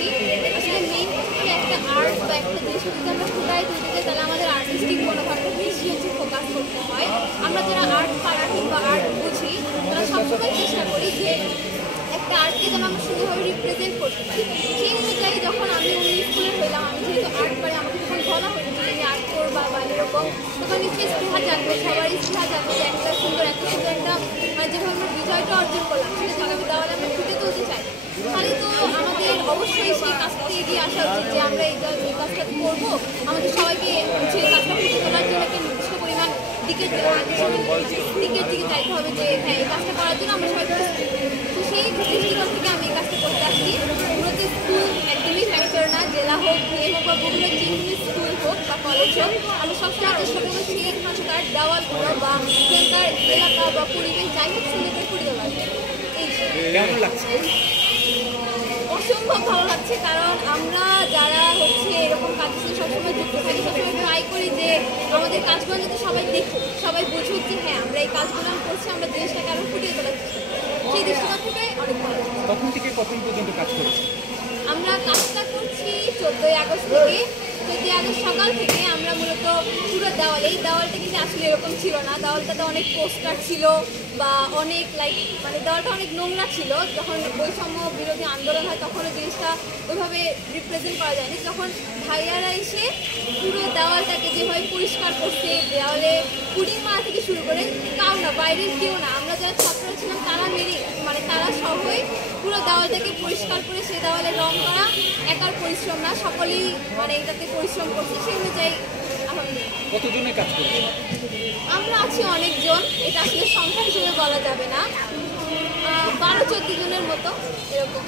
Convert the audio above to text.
করছি। আসলে মেইন হচ্ছে একটা আর্ট বা একটা জিনিস যদি আমরা ফুটাই তুলতে চাই তাহলে আমাদের আর্টিস্টিক মনোভাবটা বেশি হচ্ছে ফোকাস করতে হয়। আমরা যারা আর্ট পাড়া কিংবা আর্ট বুঝি তারা সবসময় চেষ্টা করি যে একটা আর্টকে যেন আমরা সুন্দরভাবে রিপ্রেজেন্ট করতে পারি। সেই অনুযায়ী যখন আমি অন্য স্কুলের হইলাম, আমি যেহেতু আর্ট পারি, আমাকে যখন বলা হয়েছে যে তুমি আর্ট করবা বা এরকম, তখন নিশ্চয়ই স্পৃহা জানবে, সবারই স্পৃহা জানবে যে একটা সুন্দর এত সুন্দর একটা মানে যেভাবে আমরা বিজয়টা অর্জন করলাম সেটা আগামী দেওয়ালে আমরা ফুটে তুলতে চাই। তাহলে তো আমাদের অবশ্যই সেই কাজটাতে এগিয়ে আসা উচিত যে আমরা এই কাজটা করবো। আমাদের সবাইকে সেই কাজটা ফুটে তোলার জন্য একটা নির্দিষ্ট পরিমাণ দিকের দিকে যাইতে হবে যে হ্যাঁ এই কাজটা করার জন্য আমরা সবাই প্রস্তুত। তো সেই দৃষ্টিকোণ থেকে আমি এই কাজটা করতে আসছি। মূলত স্কুল একদমই ফ্যাক্টর না, জেলা হোক বিয়ে হোক বা বিভিন্ন যে স্কুল হোক বা কলেজ হোক, আমরা সবসময় চেষ্টা করবো সেইখানকার দেওয়ালগুলো বা সেখানকার এলাকা বা পরিবেশ যাই হোক সুন্দর করে ফুটে তোলার জন্য। এই কেমন লাগছে? অসম্ভব ভালো লাগছে, কারণ আমরা যারা হচ্ছে এরকম কাজের সাথে সবসময় যুক্ত থাকি, সবসময় ট্রাই করি যে আমাদের কাজগুলো যাতে সবাই দেখুক, সবাই বুঝুক যে হ্যাঁ আমরা এই কাজগুলো করছি, আমরা জিনিসটাকে আরো ফুটিয়ে তোলার চেষ্টা করি। সেই দৃষ্টিকোণ থেকে অনেক ভালো লাগছে। কখন থেকে কখন পর্যন্ত কাজ করেছে? আমরা কাজটা করছি 14ই আগস্ট থেকে। 14ই আগস্ট সকাল থেকে আমরা মূলত পুরো দেওয়াল, এই দেওয়ালটা কিন্তু আসলে এরকম ছিল না, দেওয়ালটাতে অনেক পোস্টার ছিল বা অনেক মানে দেওয়ালটা অনেক নোংরা ছিল। যখন বৈষম্য বিরোধী আন্দোলন হয় তখনও জিনিসটা ওইভাবে রিপ্রেজেন্ট করা যায়নি। যখন ভাইয়ারা এসে পুরো দেওয়ালটাকে যেভাবে পরিষ্কার করছে, দেওয়ালে পুডিং মারা থেকে শুরু করে কাউ না, বাইরের কেউ না, আমরা যারা ছাত্ররা ছিলাম তারা তারা সবই পুরো দেওয়ালটাকে পরিষ্কার করে সেই দেওয়ালে রং করা একার পরিশ্রম না, সকলেই এটাতে পরিশ্রম করছে। সেই অনুযায়ী কতজনের কাজ করছে? আমরা আছি অনেকজন, এটা আসলে সংখ্যা হিসেবে বলা যাবে না, 12-14 জনের মতো এরকম।